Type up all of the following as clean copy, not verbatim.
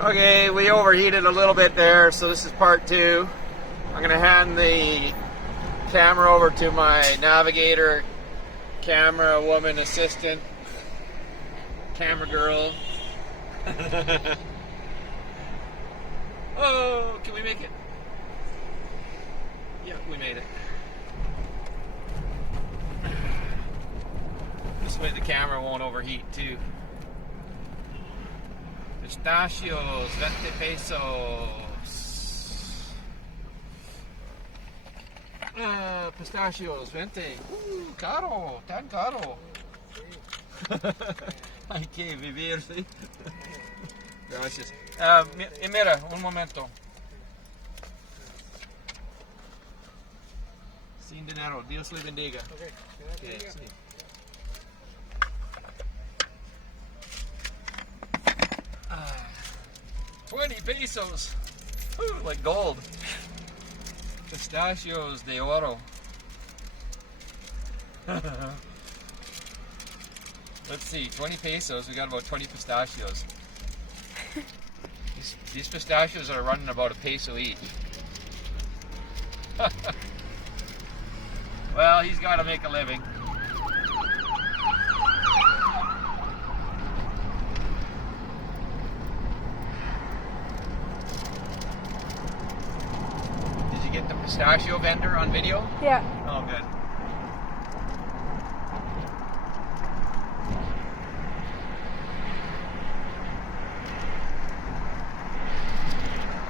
Okay, we overheated a little bit there, so this is part two. I'm going to hand the camera over to my navigator, camera woman assistant, camera girl. Oh, can we make it? Yeah, we made it. This way the camera won't overheat too. Pistachios, 20 pesos. Pistachios, 20. Caro, tan caro. Hay que vivir, sí. Gracias. Mira, un momento. Sin dinero, Dios le bendiga. Okay, sí. Ah, 20 pesos. Ooh, like gold. Pistachios de oro. Let's see, 20 pesos, we got about 20 pistachios. These pistachios are running about $1 each. Well, he's got to make a living. Did you get the pistachio vendor on video? Yeah. Oh, good.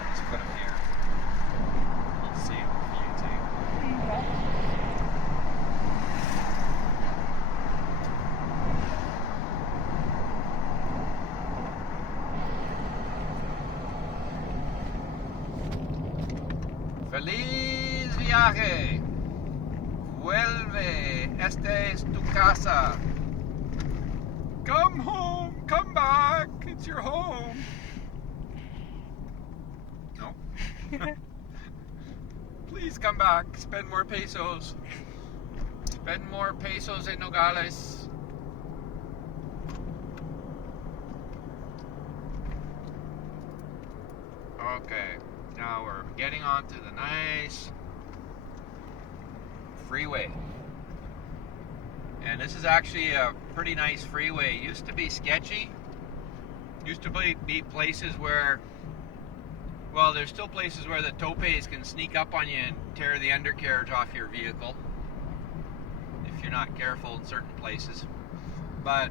Let's put him here. Let's see him for you too. Okay. Feliz viaje. Vuelve. Esta es tu casa. Come home. Come back. It's your home. No. Please come back. Spend more pesos. Spend more pesos in Nogales. Okay. Now we're getting onto the nice freeway. And this is actually a pretty nice freeway. It used to be sketchy. Used to be places where, well, there's still places where the topes can sneak up on you and tear the undercarriage off your vehicle if you're not careful in certain places. But,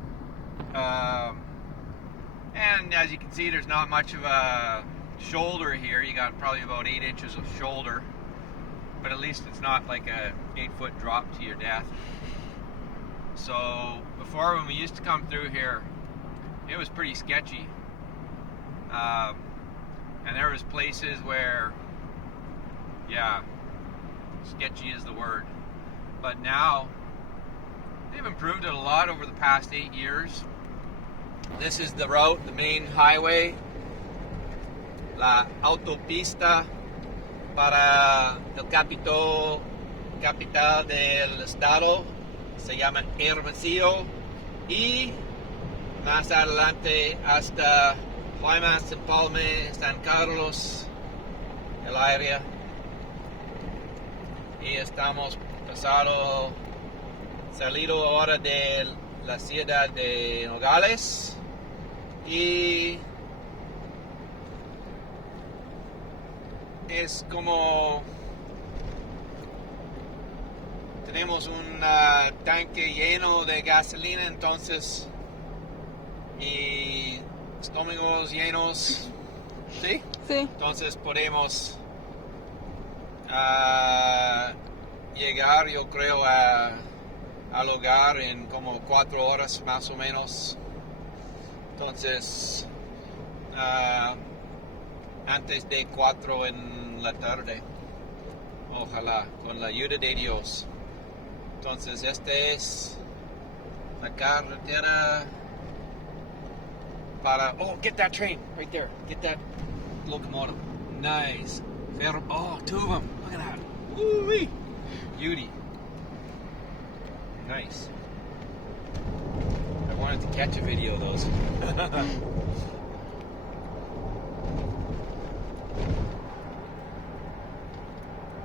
and as you can see, there's not much of a shoulder here. You got probably about 8 inches of shoulder, but at least it's not like a 8-foot drop to your death. So before, when we used to come through here, it was pretty sketchy, and there was places where, yeah, sketchy is the word. But now they've improved it a lot over the past 8 years. This is the route, the main highway, la autopista para el capital del estado, se llama Hermosillo, y más adelante hasta Guaymas, Empalme, San Carlos, el área, y estamos salido ahora de la ciudad de Nogales, y es como tenemos un tanque lleno de gasolina, entonces, y estómagos llenos, ¿sí? Sí. Entonces podemos llegar, yo creo, al hogar en como 4 horas más o menos. Entonces, antes de 4 en la tarde, ojalá, con la ayuda de Dios. Entonces, esta es la carretera para... Oh, get that train right there. Get that locomotive. Nice. Oh, 2 of them. Look at that. Woo-wee. Beauty. Nice. I wanted to catch a video of those.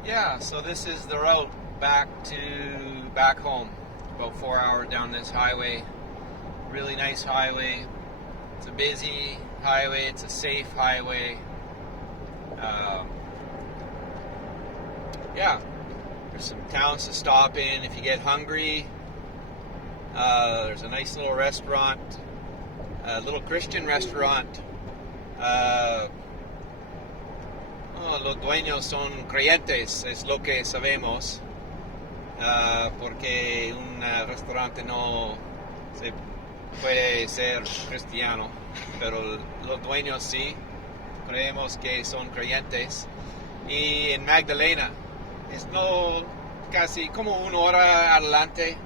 Yeah, so this is the route back home. About 4 hours down this highway. Really nice highway. It's a busy highway. It's a safe highway. Yeah, there's some towns to stop in if you get hungry. There's a nice little restaurant, a little Christian restaurant. Los dueños son creyentes, es lo que sabemos, porque un restaurante no se puede ser cristiano, pero los dueños sí, creemos que son creyentes. Y en Magdalena, es no casi como una hora adelante.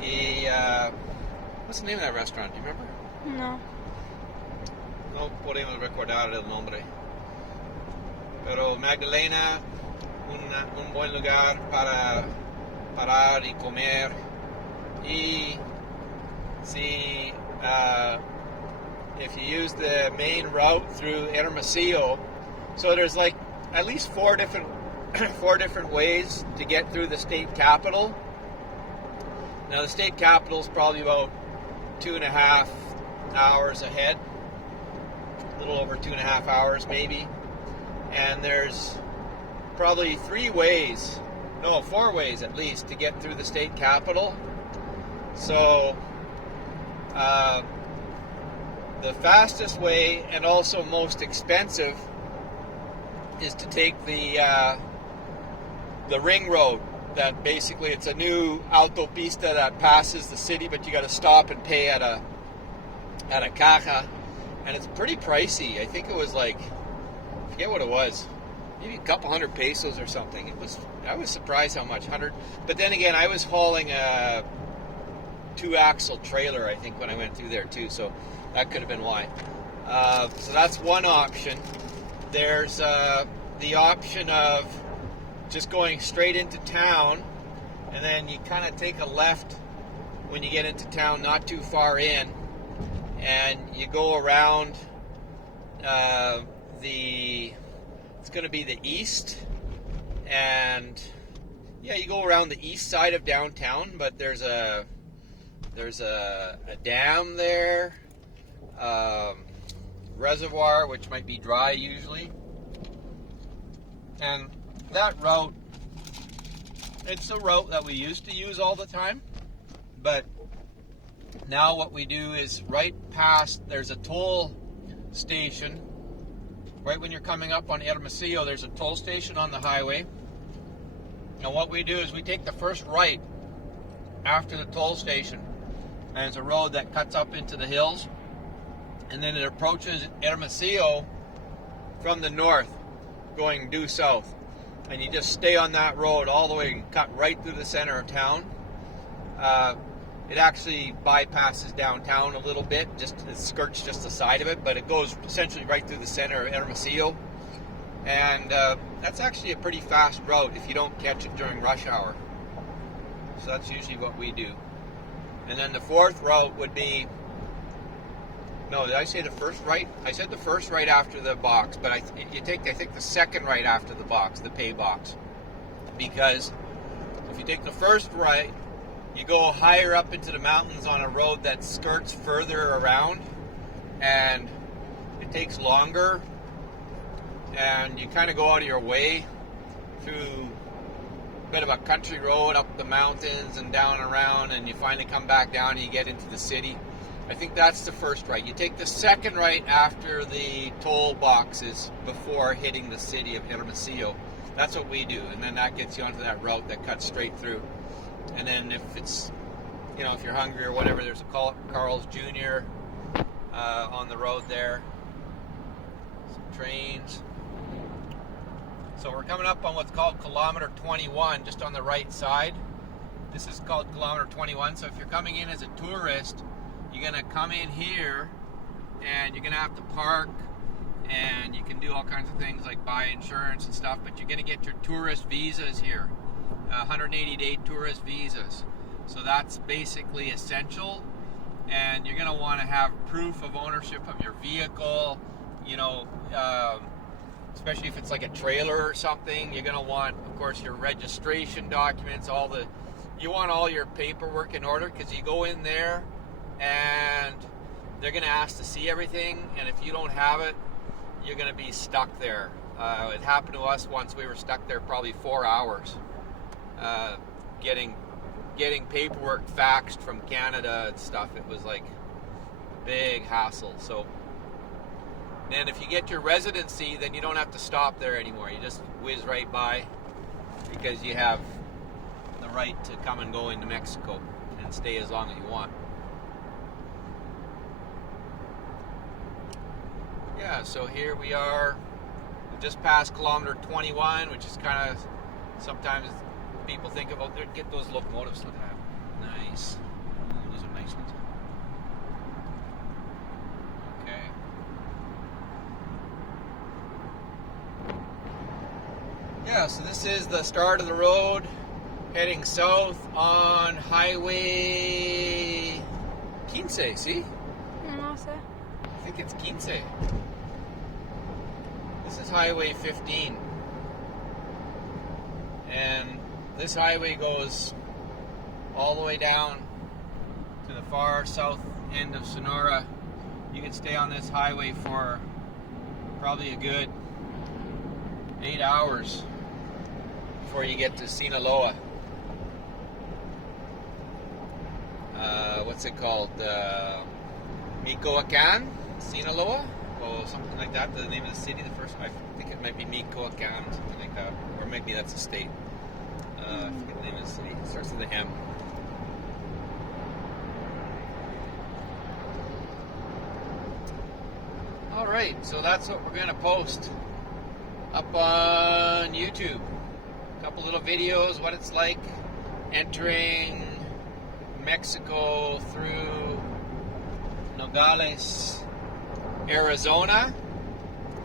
Y what's the name of that restaurant? Do you remember? No. No podemos recordar el nombre. Pero Magdalena, un buen lugar para parar y comer. Y si if you use the main route through Hermosillo, so there's like at least four different ways to get through the state capital. Now the state capital is probably about 2.5 hours ahead, a little over 2.5 hours maybe. And there's probably 4 ways at least to get through the state capital. So the fastest way and also most expensive is to take the ring road. That basically it's a new autopista that passes the city, but you got to stop and pay at a caja, and it's pretty pricey. I think it was like, I forget what it was, maybe a couple hundred pesos or something. I was surprised how much, 100. But then again, I was hauling a 2-axle trailer, I think, when I went through there too, so that could have been why. So that's one option. There's the option of just going straight into town, and then you kind of take a left when you get into town, not too far in, and you go around it's going to be the east, and yeah, you go around the east side of downtown, but there's a dam there, reservoir, which might be dry usually, and that route, it's a route that we used to use all the time, but now what we do is right past, there's a toll station, right when you're coming up on Hermosillo, there's a toll station on the highway, and what we do is we take the first right after the toll station, and it's a road that cuts up into the hills, and then it approaches Hermosillo from the north, going due south. And you just stay on that road all the way and cut right through the center of town. It actually bypasses downtown a little bit, it skirts just the side of it, but it goes essentially right through the center of Hermosillo. And that's actually a pretty fast route if you don't catch it during rush hour. So that's usually what we do. And then the fourth route would be, no, did I say the first right? I said the first right after the box, but you take, I think, the second right after the box, the pay box. Because if you take the first right, you go higher up into the mountains on a road that skirts further around, and it takes longer, and you kind of go out of your way through a bit of a country road up the mountains and down around, and you finally come back down and you get into the city. I think that's the first right. You take the second right after the toll boxes before hitting the city of Hermosillo. That's what we do, and then that gets you onto that route that cuts straight through. And then if it's, if you're hungry or whatever, there's a Carl's Jr. On the road there. Some trains. So we're coming up on what's called kilometer 21, just on the right side. This is called kilometer 21. So if you're coming in as a tourist, you're going to come in here and you're going to have to park, and you can do all kinds of things like buy insurance and stuff, but you're going to get your tourist visas here, 180-day tourist visas. So that's basically essential, and you're going to want to have proof of ownership of your vehicle, especially if it's like a trailer or something, you're going to want, of course, your registration documents, you want all your paperwork in order, because you go in there and they're going to ask to see everything, and if you don't have it, you're going to be stuck there. It happened to us once. We were stuck there probably 4 hours getting paperwork faxed from Canada and stuff. It was like big hassle. So then if you get your residency, then you don't have to stop there anymore. You just whiz right by, because you have the right to come and go into Mexico and stay as long as you want. Yeah, so here we are. We've just passed kilometer 21, which is kind of, sometimes people think about, get those locomotives. Look at that. Nice. Oh, those are nice ones. Okay. Yeah, so this is the start of the road heading south on Highway 15, see? No sé. I think it's 15. This is Highway 15. And this highway goes all the way down to the far south end of Sonora. You can stay on this highway for probably a good 8 hours before you get to Sinaloa. What's it called? Michoacan? Sinaloa? Or something like that, the name of the city. I think it might be Michoacan, something like that. Or maybe that's a state. I forget the name of the city. It starts with an M. Alright, so that's what we're going to post up on YouTube. A couple little videos, what it's like entering Mexico through Nogales, Arizona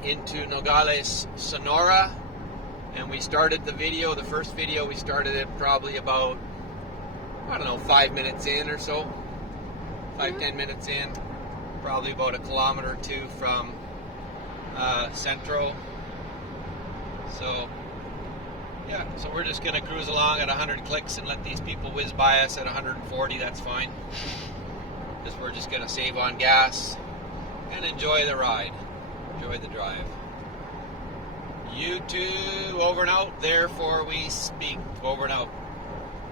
into Nogales, Sonora. And we started the first video, we started it probably about, 5 minutes in or so. 5-10 minutes in. Probably about a kilometer or two from Centro. So, yeah, so we're just going to cruise along at 100 clicks and let these people whiz by us at 140, that's fine. Because we're just going to save on gas and enjoy the ride. Enjoy the drive. You two, over and out. Therefore we speak. Over and out.